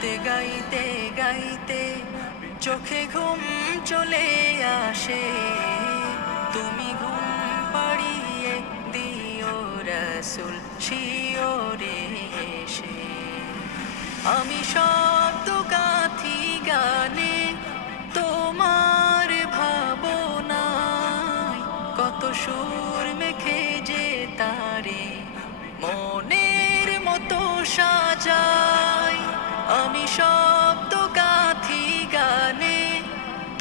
গাইতে গাইতে চোখে ঘুম চলে আসে, তুমি ঘুম পাড়িয়ে দিও রাসূল শিওরে এসে। আমি শব্দ গাঁথি গানে তোমার ভাবনায়, কত সুর মেখে যে তারে মনের মতো সাজাই। আমি শব্দ গাঁথি গানে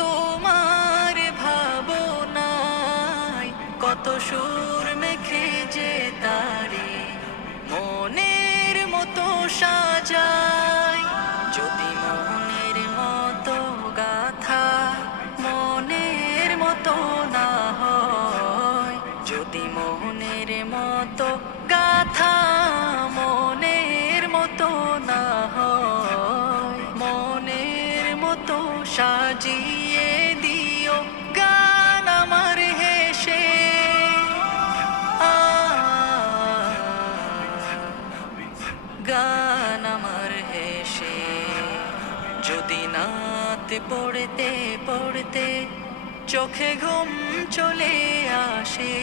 তোমার ভাবনায়, কত সুর মেখে যে তারে মনের মতো সাজাই। যদি মনের মতো গাথা মনের মতো না হয়, যদি মনের মতো গাথা মনের মতো না হয়, মনের মতো সাজিয়ে দিও গান আমার হেসে। গান আমার হেসে। যদি নাতে পড়তে পড়তে চোখে ঘুম চলে আসে,